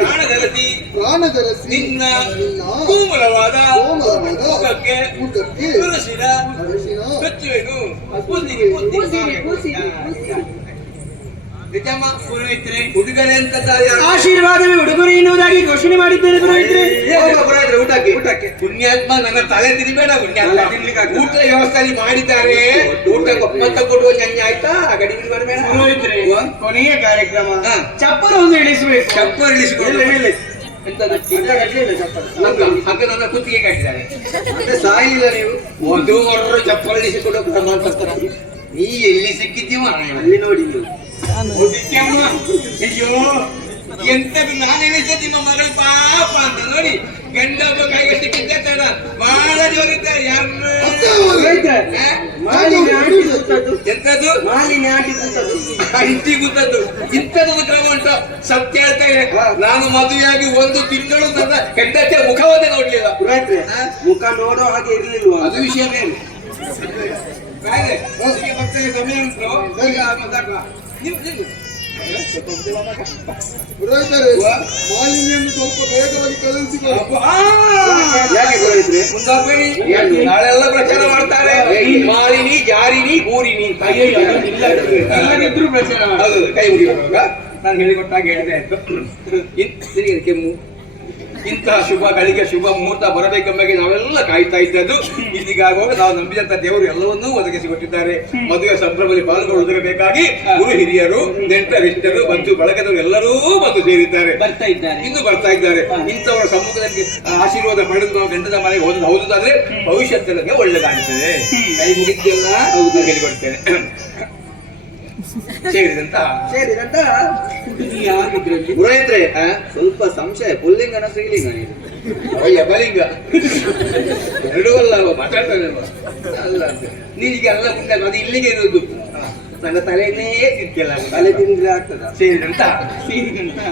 ಪ್ರಾಣದರಸಿ, ಪ್ರಾಣದರಸಿ, ನಿನ್ನ ನಿನ್ನ ಕೋಮಲವಾದ ಕೋಮಲವಾದ ಮುಖಕ್ಕೆ ಮುಖಕ್ಕೆ ತುಳಸಿನ ಅರಸಿನ ಹಚ್ಚುವೆನು. ನಿಜಮ್ಮ ಪುರೋಹಿತರೆ, ಉಡುಗೊರೆ ಅಂತ ಆಶೀರ್ವಾದವೇ ಉಡುಗೊರೆ ಎನ್ನುವುದಾಗಿ ಘೋಷಣೆ ಮಾಡಿದ್ದೇನೆ ಪುರೋಹಿತರೆ. ಊಟಕ್ಕೆ ಊಟಕ್ಕೆ ಪುಣ್ಯಾತ್ಮ, ನನ್ನ ತಲೆ ತಿನ್ಬೇಡ ಪುಣ್ಯಾತ್ಮ. ಊಟ ವ್ಯವಸ್ಥೆ ಮಾಡಿದ್ದಾರೆ. ಊಟ ಒಪ್ಪಂತ ಕೊಡುವ ಜನ್ಯ ಆಯ್ತಾ? ಗಡಿಬಿಡಿ ಮಾಡಬೇಡ ಪುರೋಹಿತರೆ, ಕೊನೆಯ ಕಾರ್ಯಕ್ರಮ ಹಾ. ಚಪ್ಪರ ಒಂದು ಇಳಿಸಬೇಕು. ಚಪ್ಪರ ಇಳಿಸಿಕೊಂಡು ಎಂತದ್ದು? ಹಗ್ಗ ನನ್ನ ಕುತ್ತಿಗೆ ಕಟ್ಟಿದ್ದಾರೆ. ಸಾಯಿಲ್ಲ ನೀವು. ಒಂದು ವರ್ಷ ಚಪ್ಪರ ಇಳಿಸಿಕೊಂಡು ಕ್ರಮ ಅಂತ ನೀ ಎಲ್ಲಿ ಸಿಕ್ಕಿದ್ದೀವ? ಅಲ್ಲಿ ನೋಡಿ ನೀವು. ಮುದಿಕ್ಯಮ್ಮ, ಅಯ್ಯೋ ಎಂತದು ನಾನು ಎಣಿಸಿದ ನಿಮ್ಮ ಮಗಳು ಪಾಪ ಅಂತ ನೋಡಿ. ಗಂಡಬ್ಬ ಕೈಗೆ ಸಿಕ್ಕಿದ್ದೆ ತಡ ಬಹಳ ಜೋರಿದ್ದಾರೆ. ಮಾಲಿನ್ಯ ಆಟಿ ಕೂತದ್ದು. ಎಂತದ್ದು? ಮಾಲಿನ್ಯ ಆಟಿ ಕೂತದ್ದು. ಅಂಟಿ ಕೂತದ್ದು. ಇಂಥದ್ದೊಂದು ಕ್ರಮ ಉಂಟು. ಸತ್ಯ ಹೇಳ್ತಾ ಇದೆ, ನಾನು ಮದುವೆಯಾಗಿ 1 ತಿಂಗಳು ನನ್ನ ಹೆಂಡತಿಯ ಮುಖವನ್ನೇ ನೋಡ್ಲಿಲ್ಲ. ಪುರೋಹಿತರೆ, ಮುಖ ನೋಡೋ ಹಾಗೆ ಇರ್ಲಿಲ್ವಾ? ಅದು ವಿಷಯ ಬೇರೆ. ಭಕ್ತರಿಗೆ ಸಮಯ ಉಂಟು. ಈಗ ಮಾತಾಡುವ. ನೀವು ಪುರೋಹಿತರೆ, ಮಾಲಿನ್ಯವನ್ನು ಸ್ವಲ್ಪ ಬೇಗವಾಗಿ ಕಳುಹಿಸಿಕೊಡಿ. ಯಾಕೆ ಪುರೋಹಿತರೆ? ಮುಂದಾಗಬೇಡಿ, ನಾಳೆಲ್ಲ ಪ್ರಚಾರ ಮಾಡ್ತಾರೆ. ಮಾಲಿನಿ, ಜಾರಿನಿ, ಊರಿನಿ ಎಲ್ಲರಿದ್ರು ಪ್ರಚಾರ ಮಾಡಿ. ಅದು ಕೈ ಮುಗಿಯುವಾಗ ನಾನು ಹೇಳಿಕೊಟ್ಟಾಗ ಹೇಳಿದೆ ಆಯ್ತು. ನಿನಗೆ ಕೆಮ್ಮು, ಇಂತಹ ಶುಭ ಗಳಿಗೆ ಶುಭ ಮುಹೂರ್ತ ಬರಬೇಕೆಂಬಗೆ ನಾವೆಲ್ಲ ಕಾಯ್ತಾ ಇದ್ದದ್ದು. ಇಲ್ಲಿಗಾಗುವಾಗ ನಾವು ನಂಬಿದಂತ ದೇವರು ಎಲ್ಲವನ್ನೂ ಒದಗಿಸಿಕೊಟ್ಟಿದ್ದಾರೆ. ಮದುವೆ ಸಂಭ್ರಮದಲ್ಲಿ ಪಾಲ್ಗೊಳ್ಳುವುದಬೇಕಾಗಿ ಗುರು ಹಿರಿಯರು, ನೆಂಟರಿಷ್ಟರು, ಬಂಧು ಬಳಗದವರು ಎಲ್ಲರೂ ಬಂದು ಸೇರಿದ್ದಾರೆ, ಬರ್ತಾ ಇದ್ದಾರೆ, ಇನ್ನು ಬರ್ತಾ ಇದ್ದಾರೆ. ಇಂಥವರ ಸಮ್ಮುಖದಲ್ಲಿ ಆಶೀರ್ವಾದ ಪಡೆದು ನಾವು ಗಂಡದ ಮನೆಗೆ ಹೌದಾದ್ರೆ ಭವಿಷ್ಯತ್ತಿಗೆ ಒಳ್ಳೆದಾಗುತ್ತದೆ. ಕೈ ಮುಗಿದ್ದೆಲ್ಲ ಹೇಳಿಕೊಡ್ತೇನೆ. ಸೇರಿದಂತ ಹುಡುಗಿ ಆಗಿದ್ರಲ್ಲಿ ಪುರೋಹಿತ್ರೆ, ಸ್ವಲ್ಪ ಸಂಶಯ. ಪುಲ್ಲಿಂಗನ ಸ್ತ್ರೀಲಿಂಗ ನೀವು? ಅಯ್ಯ ಬಲಿಂಗ ಎರಡೂ ಅಲ್ಲ, ಮಾತಾಡ್ತಾನೆ ಅಲ್ಲ ಅಂತ ನೀರಿಗೆ ಎಲ್ಲ ಮುಂದೆ ಅದು ಇಲ್ಲಿಗೆ ಇರುವುದು. ನನ್ನ ತಲೆಯನ್ನೇ ತಿರ್ಕೆಲ್ಲ ತಲೆ ತಿಂದ್ರೆ ಆಗ್ತದ? ಸೇರಿದಂತ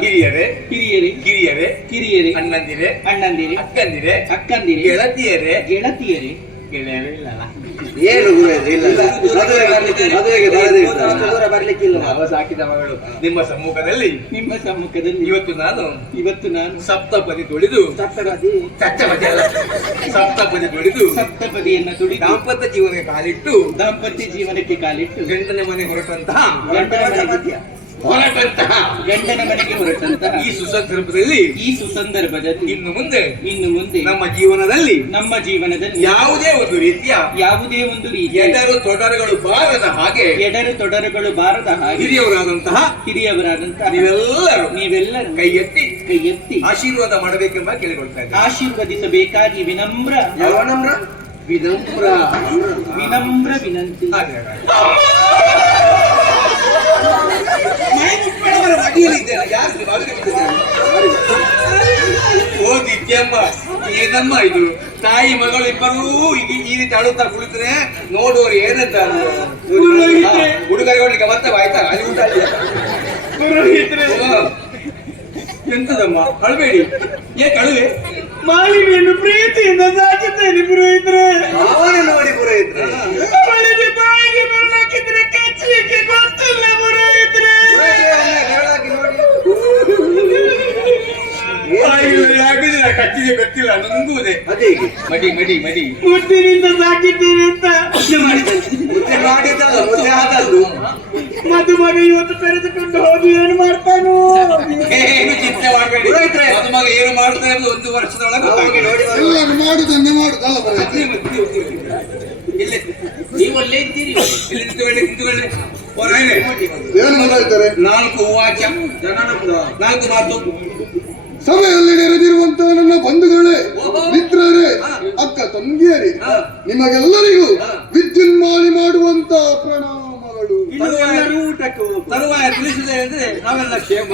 ಹಿರಿಯರೇ ಹಿರಿಯರೇ ಕಿರಿಯರೇ ಕಿರಿಯರೇ ಅಣ್ಣಂದಿರೇ ಅಣ್ಣಂದಿರಿ ಅಕ್ಕಂದಿರೇ ಅಕ್ಕಂದಿರಿ ಗೆಳತಿಯರೇ ಗೆಳತಿಯರೇ ಗೆಳೆಯರೇ ಇಲ್ಲಲ್ಲ. ಏನು ಬರ್ಲಿಕ್ಕಿಲ್ಲ. ನಾವು ಸಾಕಿದ ಮಗಳು ನಿಮ್ಮ ಸಮ್ಮುಖದಲ್ಲಿ ಇವತ್ತು ನಾನು ಸಪ್ತಪದಿ ತೊಳೆದು ಸಪ್ತಪದಿ ಅಲ್ಲ ಸಪ್ತಪದಿ ತೊಳೆದು ಸಪ್ತಪದಿಯನ್ನು ತುಳಿದು ದಾಂಪತ್ಯ ಜೀವನಕ್ಕೆ ಕಾಲಿಟ್ಟು ಗಂಡನ ಮನೆ ಹೊರಟಂತಹ ಗಂಡನ ಮನೆಗೆ ಹೊರಟಂತಹ ಈ ಸುಸಂದರ್ಭದಲ್ಲಿ ಇನ್ನು ಮುಂದೆ ನಮ್ಮ ಜೀವನದಲ್ಲಿ ಯಾವುದೇ ಒಂದು ರೀತಿಯ ಎಡರು ತೊಡರುಗಳು ಬಾರದ ಹಾಗೆ ಹಿರಿಯವರಾದಂತಹ ನೀವೆಲ್ಲರೂ ಕೈ ಎತ್ತಿ ಆಶೀರ್ವಾದ ಮಾಡಬೇಕೆಂಬ ಕೇಳಿಕೊಳ್ತಾ ಇದ್ದಾರೆ. ಆಶೀರ್ವದಿಸಬೇಕಾಗಿ ವಿನಮ್ರ ವಿನಂತಿ. ಓ ದಿತ್ಯಮ್ಮ, ಏನಮ್ಮ ಇದು? ತಾಯಿ ಮಗಳು ಇಬ್ಬರೂ ಈ ರೀತಿ ಅಳುತ್ತಾ ಕುಳಿತರೆ ನೋಡುವವರು ಏನಂತ ಹುಡುಗರಿಗೆ ಮತ್ತೆ ಆಯ್ತಾ? ಅಲ್ಲಿ ಊಟ ಎಂತದಮ್ಮ ಅಳಬೇಡಿ, ಏಕೆ ಅಳುವೆ? ಮಾಲಿನಿಯನ್ನು ಪ್ರೀತಿಯಿಂದ ಸಾಕಿದ್ದೇನೆ ಪುರೋಹಿತರೆ. ಅವನ ನೋಡಿ ಪುರೋಹಿತ್ರೆ. ಅವಳಿಗೆ ಬಾಯಿಗೆ ಬೆರಳಾಕಿದ್ರೆ ಕಚ್ಚಲಿಕ್ಕೆ ಗೊತ್ತಿಲ್ಲ ಪುರೋಹಿತರೆ. ಬೆರಳಾಕಿ ನೋಡಿ. ಯಾಕಿದ್ರೆ ಕಚ್ಚಿದೆ ಗೊತ್ತಿಲ್ಲ, ನುಂಗುವುದೇ. ಅದೇ ಹೀಗೆ. ಮಡಿ ಮಡಿ ಮಡಿ ಮುದ್ದಿನಿಂದ ಸಾಕಿದ್ದೇನೆ ಅಂತ ಮುದ್ದೆ ಮಾಡಿದ್ದಲ್ಲ, ಮುದ್ದೆ ಆದದ್ದು. ಮದುಮಗ ಇವತ್ತು ಕರೆದುಕೊಂಡು ಹೋಗಿ ಏನು ಮಾಡ್ತಾನೋ. ಏನು ಚಿಂತೆ ಮಾಡಬೇಡಿ ಪುರೋಹಿತ್ರೆ. ಮದುಮಗ ಏನು ಮಾಡ್ತಾ ಇರೋದು 1 ವರ್ಷದೊಳಗೆ ಹೋಗಿ ನೋಡಿ ಬರುವ. ಎಲ್ಲರೂ ಮಾಡುದನ್ನೇ ಮಾಡುದಲ್ಲ ಪುರೋಹಿತ್ರೆ. ಇಲ್ಲಿ ನೀವು ಅಲ್ಲೇ ಇದ್ದೀರಿ. ಇಲ್ಲಿ ನಿಂತುಕೊಳ್ಳಿ. ಓ ನಾಯನೆ, ಏನು ಪುರೋಹಿತರೆ? 4 ವಾಕ್ಯ, 4 ಮಾತು. ಸಭೆಯಲ್ಲಿ ನೆರೆದಿರುವಂತಹ ನನ್ನ ಬಂಧುಗಳೇ, ಮಿತ್ರರೇ, ಅಕ್ಕ ತಂಗಿಯರೇ, ನಿಮಗೆಲ್ಲರಿಗೂ ವಿದ್ಯುನ್ಮಾಲಿ ಮಾಡುವಂತ ಪ್ರಣಾಮಗಳು. ಇನ್ನು ಎಲ್ಲರೂ ಊಟಕ್ಕೆ ಹೋಗು. ತರುವಾಯ ತಿಳಿಸಿದೆ ಅಂದ್ರೆ ನಾವೆಲ್ಲ ಕ್ಷೇಮ.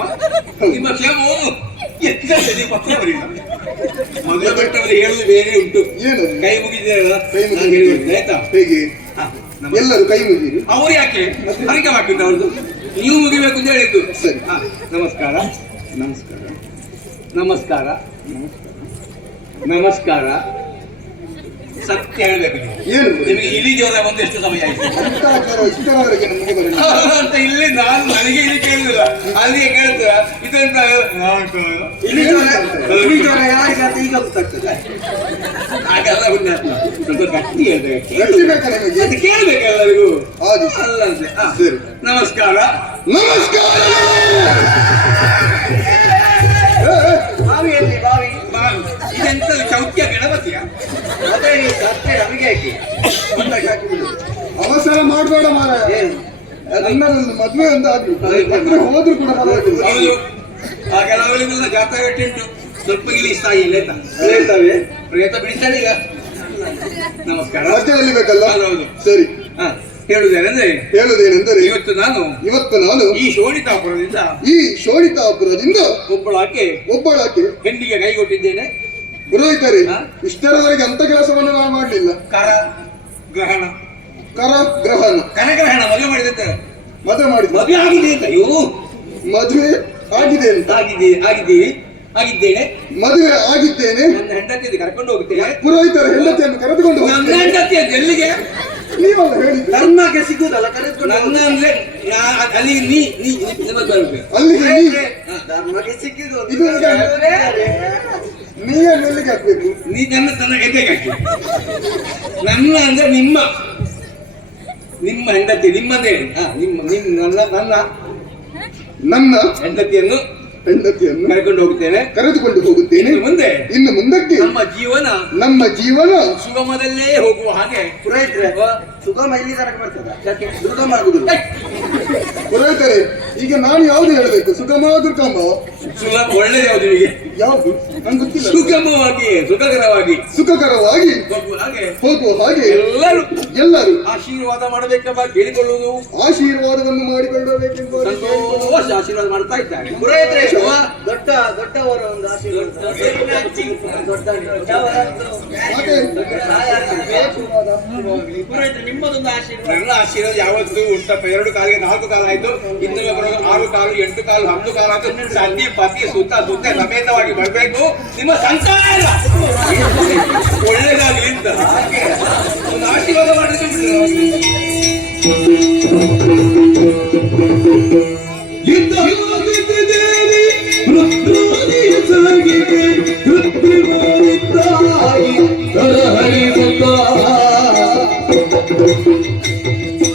ನಿಮ್ಮ ಕ್ಷೇಮವು ಎತ್ತಲ್ಲಿ ನೀವು ಪತ್ರ ಬರೀಲ್ಲ. ಮದುವೆ ಬೆಟ್ಟದಲ್ಲಿ ಹೇಳುದು ಬೇರೆ ಉಂಟು. ಏನು? ಕೈ ಮುಗಿದಿರಲ್ಲ, ಕೈ ಮುಗಿದಿದೆ. ನಾನು ಹೇಳಿದ್ದು ಆಯ್ತಾ? ಹೇಗೆ? ಹಾ, ಎಲ್ಲರೂ ಕೈ ಮುಗಿರಿ. ಅವ್ರು ಯಾಕೆ ಹರಿಕೆ ಹಾಕಿದ್ದು ಅವ್ರದ್ದು? ನೀವು ಮುಗಿಬೇಕು ಅಂತ ಹೇಳಿದ್ದು. ಸರಿ. ಹಾ, ನಮಸ್ಕಾರ ನಮಸ್ಕಾರ ನಮಸ್ಕಾರ ನಮಸ್ಕಾರ. ಸತ್ಯ ಹೇಳ್ಬೇಕು ನೀವು. ಏನು? ನಿಮಗೆ ಇಲಿ ಜ್ವರ ಬಂದು ಎಷ್ಟು ಸಮಯ ಆಯ್ತು ಇಷ್ಟರವರೆಗೆ ನಮಗೆ ಬರಲಿಲ್ಲ. ಅಂತ ಇಲ್ಲಿ ನಾನು ನನಗೆ ಇಲ್ಲಿ ಕೇಳುದಿಲ್ಲ, ಅಲ್ಲಿಗೆ ಕೇಳ್ತದ ಇದೆಂತ ಇಲ್ಲಿ ಜ್ವರ ಯಾರಿಗಂತ ಈಗ ಗೊತ್ತಾಗ್ತದೆ. ಹಾಗೆಲ್ಲ ಉಂಟು. ಸ್ವಲ್ಪ ಗಟ್ಟಿ ಹೇಳ್ಬೇಕು, ಗಟ್ಟಿಬೇಕಾ ನಿಮಗೆ? ಅದು ಕೇಳ್ಬೇಕು ಎಲ್ಲರಿಗೂ. ಹಾಗೆ. ಅಲ್ಲಂತೆ. ಹಾ. ಸರಿ. ನಮಸ್ಕಾರ. ನಮಸ್ಕಾರ. ಬಾವಿ ಎಲ್ಲಿ ಬಾವಿ? ಇದೆಂತ ಚೌಕ್ಯ ಗಣಪತಿಯ? ಅದೇ ಈ ಸತ್ಯ ನಮಗೆ ಹಾಕಿ ಮುಂದಕ್ಕೆ ಹಾಕಿಬಿಡು. ಅವಸರ ಮಾಡಬೇಡ ಮಾರಾಯ. ಏನು? ನನ್ನದೊಂದು ಮದುವೆ ಅಂತ ಆಗ್ಲಿ. ಮದುವೆ ಹೋದ್ರು ಕೂಡ ಪರವಾಗಿಲ್ಲ. ಹೌದು, ಹಾಗೆಲ್ಲ ಅವರಿಗೆಲ್ಲ ಜಾತ್ರೆ ಗಟ್ಟಿ ಉಂಟು. ಸ್ವಲ್ಪ ಇಳಿಸ್ತಾ ಇಲ್ಲ ಆಯ್ತಾ? ಹೇಳ್ತವೆ. ಪ್ರೇತ ಬಿಡಿಸ್ತಾನೆ ಈಗ. ನಮಸ್ಕಾರ. ಮಧ್ಯದಲ್ಲಿ ಬೇಕಲ್ಲ? ಹೌದು. ಸರಿ. ಹಾ, ಹೇಳುವುದೇನೆಂದ್ರೆ ಹೇಳುವುದೇನೆಂದರೆ, ಇವತ್ತು ನಾನು ನಾನು ಈ ಶೋಣಿತಾಪುರದಿಂದ ಈ ಶೋಣಿತಾಪುರದಿಂದ ಒಬ್ಬಳಾಕೆ ಒಬ್ಬಳಾಕೆ ಹೆಣ್ಣಿಗೆ ಕೈಗೊಟ್ಟಿದ್ದೇನೆ. ಪುರೋಹಿತರೆ, ಹಾ? ಇಷ್ಟರವರೆಗೆ ಅಂತ ಕೆಲಸವನ್ನು ನಾನು ಮಾಡಲಿಲ್ಲ. ಕರ ಗ್ರಹಣ, ಕರಗ್ರಹಣ ಕನಗ್ರಹಣ ಮದುವೆ ಮಾಡಿದಂತೆ. ಮದುವೆ ಮಾಡಿದ. ಮದುವೆ ಆಗಿದೆ ಅಂತ. ಅಯ್ಯೋ, ಮದುವೆ ಆಗಿದೆ ಅಂತ. ಆಗಿದ್ದೇನೆ. ಮದುವೆ ಆಗಿದ್ದೇನೆ. ನನ್ನ ಹೆಂಡತಿ ಕರ್ಕೊಂಡು ಹೋಗ್ತೇನೆ. ಪುರೋಹಿತರ ಹೆಂಡತಿಯನ್ನು ಕರೆದುಕೊಂಡು ನನ್ನ ಹೋಗ್ತೇನೆ. ಹೆಂಡತಿ ಅಂತ ಎಲ್ಲಿಗೆ? ನೀವಲ್ಲ ಹೇಳಿದ್ದು. ಧರ್ಮಕ್ಕೆ ಸಿಗುದಲ್ಲ ಕರೆದುಕೊಂಡು ನನ್ನ ಅಂದ್ರೆ ಅಲ್ಲಿ ನೀ ಬರ್ಬೇಕು. ಅಲ್ಲಿಗೆ ನೀ ಧರ್ಮಕ್ಕೆ ಸಿಕ್ಕಿದ್ದು ಇದು ನೀಯನ್ನು ಎಲ್ಲಿಗೆ ಹಾಕ್ಬೇಕು? ನೀ ನನ್ನ ಎದೆಗೆ ಹಾಕಿ. ನನ್ನ ಅಂದ್ರೆ ನಿಮ್ಮ ಹೆಂಡತಿ, ನಿಮ್ಮಂದ್ರೆ ಹೇಳಿ. ನನ್ನ ನನ್ನ ಹೆಂಡತಿಯನ್ನು ಕರ್ಕೊಂಡು ಹೋಗ್ತೇನೆ, ಕರೆದುಕೊಂಡು ಹೋಗುತ್ತೇನೆ. ಇನ್ನು ಮುಂದಕ್ಕೆ ನಮ್ಮ ಜೀವನ ಸುಗಮದಲ್ಲೇ ಹೋಗುವ ಹಾಗೆ. ಪುರೋಹಿತ್ರೆ, ಸುಗಮ ಇಲ್ಲಿ ತನಕ ಬರ್ತದ, ದುರ್ಗಮ ಆಗುದಿಲ್ಲ. ಪುರೋಹಿತರೆ, ಈಗ ನಾನು ಯಾವ್ದು ಹೇಳಬೇಕು? ಸುಗಮ ದುರ್ಗಮ? ಒಳ್ಳೆದು ಯಾವುದು ನಿಮಗೆ? ಯಾವುದು ನಂಗೆ ಗೊತ್ತಿಲ್ಲ. ಸುಗಮವಾಗಿ, ಸುಖಕರವಾಗಿ ಹೋಗುವ ಹಾಗೆ ಎಲ್ಲರೂ ಆಶೀರ್ವಾದ ಮಾಡಬೇಕೆಂಬ ಕೇಳಿಕೊಳ್ಳುವುದು. ಆಶೀರ್ವಾದವನ್ನು ಮಾಡಿಕೊಳ್ಳಬೇಕೆಂಬ ಸಂತೋಷ ಆಶೀರ್ವಾದ ಮಾಡ್ತಾ ಇದ್ದಾರೆ. ಪುರೋಹಿತ್ರೆ, ದೊಡ್ಡವರ ಒಂದು ಆಶೀರ್ವಾದ. ಪುರೋಹಿತ್ರೆ, ನಿಮ್ಮದೊಂದು ಆಶೀರ್ವಾದ. ನನ್ನ ಆಶೀರ್ವಾದ ಯಾವತ್ತು ಉಂಟಪ್ಪ. 2 ಕಾಲಿಗೆ 4 ಕಾಲು ಆಯ್ತು, ಇನ್ನು 6 ಕಾಲು 8 ಕಾಲು 10 ಕಾಲು ಆಯ್ತು. ಸತಿ ಪತಿ ಸುತ್ತ ಸಮೇತವಾಗಿ ಬರಬೇಕು. ನಿಮ್ಮ ಸಂಸಾರ ಒಳ್ಳೆದಾಗಲಿ ಅಂತ ಒಂದು ಆಶೀರ್ವಾದ ಮಾಡಲಿಕ್ಕೆ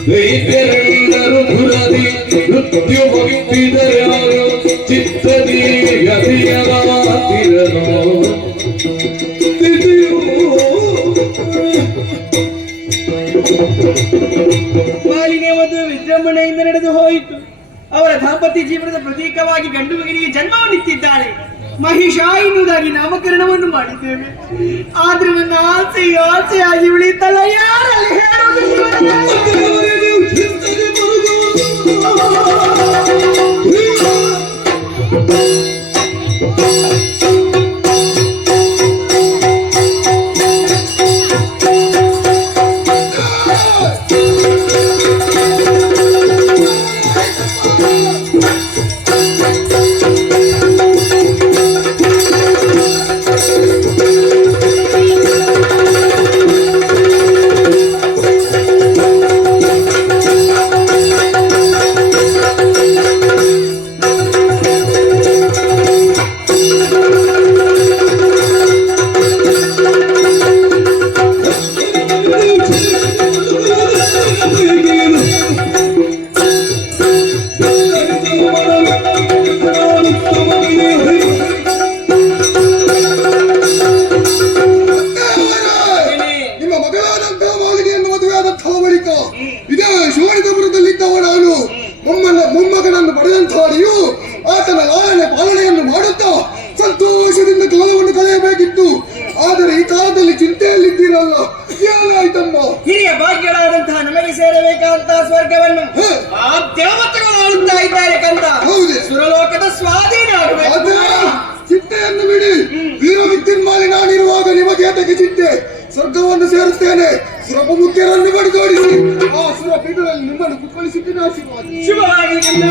ದೈತ್ಯರೆಲ್ಲರೂ ದುರದಿ ಮೃತ್ಯು ಮುಗಿಸಿದರಾರು ಚಿತ್ತದಿ ವ್ಯತಿಯರಾತಿರನು. ಮಾಲಿನ್ಯ ಒಂದು ವಿಜೃಂಭಣೆಯಿಂದ ನಡೆದು ಹೋಯಿತು. ಅವರ ದಾಂಪತ್ಯ ಜೀವನದ ಪ್ರತೀಕವಾಗಿ ಗಂಡು ಮಗನಿಗೆ ಜನ್ಮವನ್ನಿತ್ತಿದ್ದಾಳೆ. ಮಹಿಷ ಎನ್ನುವುದಾಗಿ ನಾಮಕರಣವನ್ನು ಮಾಡಿದ್ದೇವೆ. ಆದ್ರೆ ನನ್ನ ಆಸೆಯಾಗಿ ಉಳಿತಲ್ಲ. ಯಾರಲ್ಲಿ ಹೇಳುವುದು? ಕಾನಕಪುರದಲ್ಲಿದ್ದವ ನಾನು ಮೊಮ್ಮಗನನ್ನು ಪಡೆದಂತವರಿಯು ಆತನ ಲಾಲನೆ ಪಾಲನೆಯನ್ನು ಮಾಡುತ್ತಾ ಸಂತೋಷದಿಂದ ಕಾಲವನ್ನು ಕಳೆಯಬೇಕಿತ್ತು. ಆದರೆ ಈ ಕಾಲದಲ್ಲಿ ಚಿಂತೆಯಲ್ಲಿದ್ದೀರಲ್ಲ, ಏನಾಯ್ತಮ್ಮ? ಹಿರಿಯ ಭಾಗ್ಯರಾದಂತಹ ನಮಗೆ ಸೇರಬೇಕಾದಂತಹ ಸ್ವರ್ಗವನ್ನು ಆ ದೇವತೆಗಳು ಆಳುತ್ತಾ ಇದ್ದಾರೆ ಕಂದ. ಹೌದೇ? ಸುರಲೋಕದ ಸ್ವಾಧೀನ ಆಗಬೇಕು. ಚಿಂತೆಯನ್ನು ಬಿಡಿ. ವೀರವಿದ್ಯುನ್ಮಾಲಿ ನಾನಿರುವಾಗ ನಿಮಗೆ ಏತಕ್ಕೆ ಚಿಂತೆ? ಸ್ವರ್ಗವನ್ನು ಸೇರುತ್ತೇನೆ. ಸುರಪ ಮುಖ್ಯರನ್ನು ಬಡಿದೋಡಿಸಿ ಆ ಸುರ ಪೀಠದಲ್ಲಿ ನಿಮ್ಮನ್ನು ಕುತ್ಕೊಳಿಸಿದ್ದೇನೆ. ಆಶೀರ್ವಾದ. ಶುಭವಾಗಿ ಕಂದ.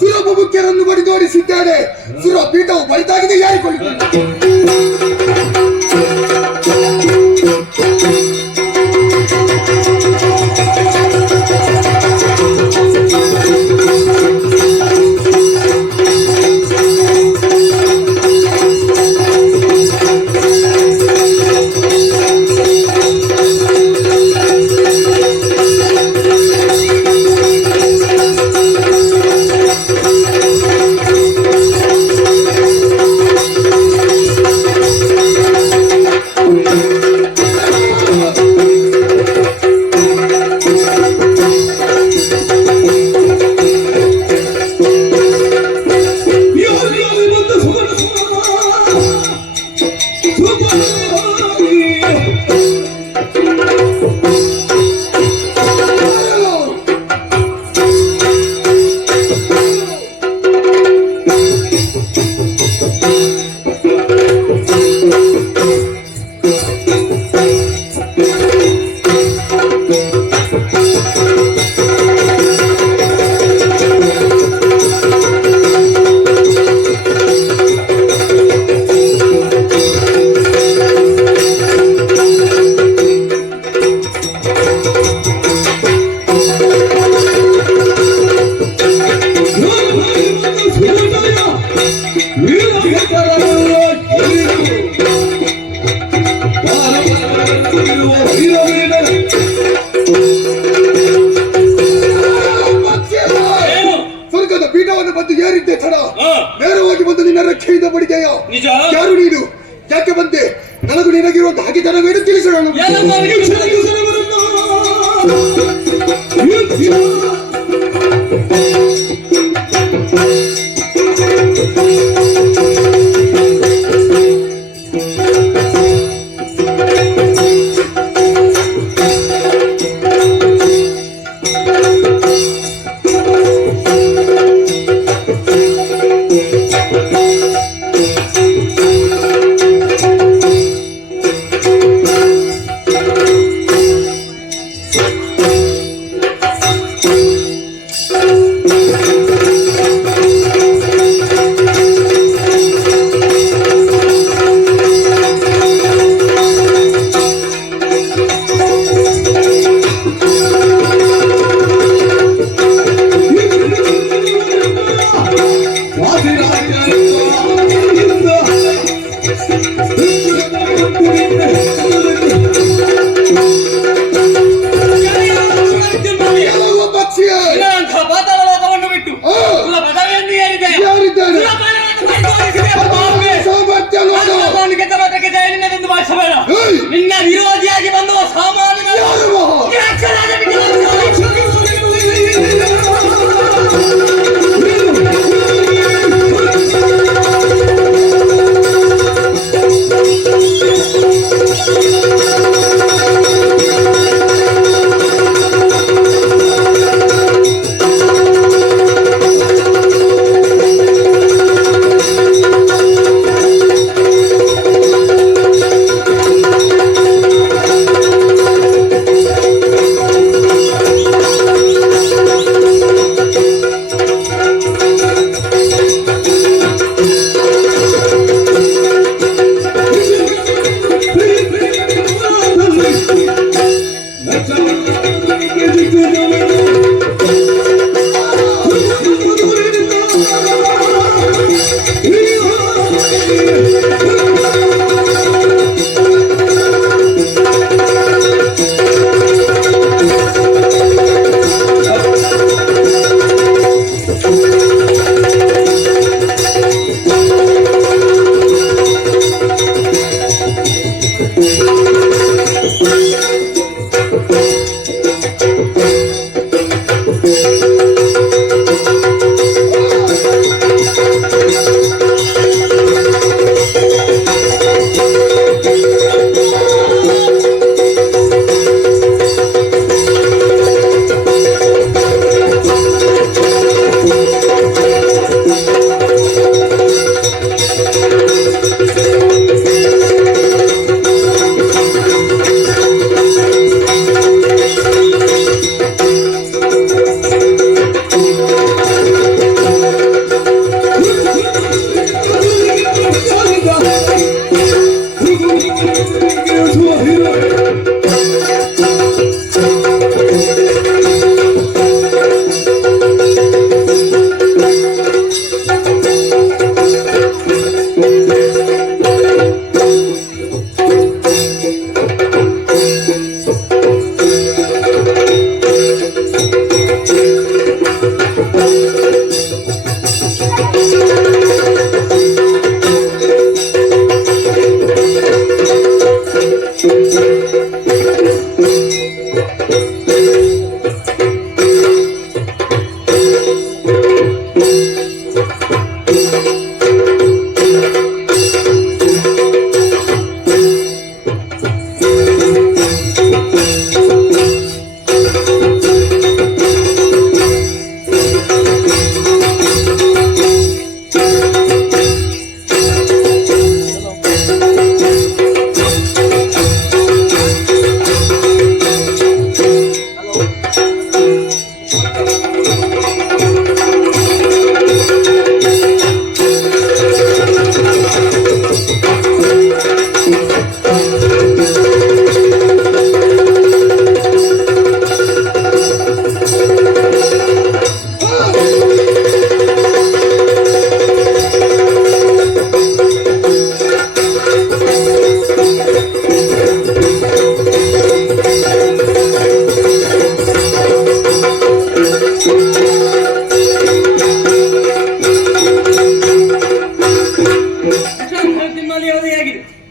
ಸುರಪ ಮುಖ್ಯರನ್ನು ಬಡಿದೋಡಿಸಿದ್ದೇನೆ. ಸುರ ಪೀಠವು ಬಳಿತಾಗಿದೆ. ಯಾರಿಕೊಳ್ಳಿ ಸ್ವರ್ಗದ ಪೀಠವನ್ನು ಬಂದು ಏರಿದ್ದೆ ತಡ. ನೇರವಾಗಿ ಬಂದು ನಿನ್ನ ರಕ್ಷೆಯಿಂದ ಬಡಿದೆಯ. ಯಾರು ನೀನು? ಯಾಕೆ ಬಂದೆ? ನನಗೂ ನಿನಗಿರುವಂತಹ ಹಾಗೆ ಜನವೇನು ತಿಳಿಸೋಣ.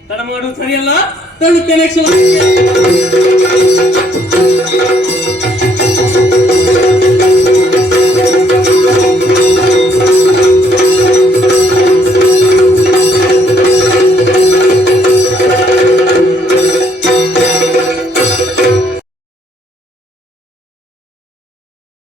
ತಡ ಮಾಡುವುದು ಸರಿಯಲ್ಲ. ತಳ್ಳುತ್ತೇನೆ.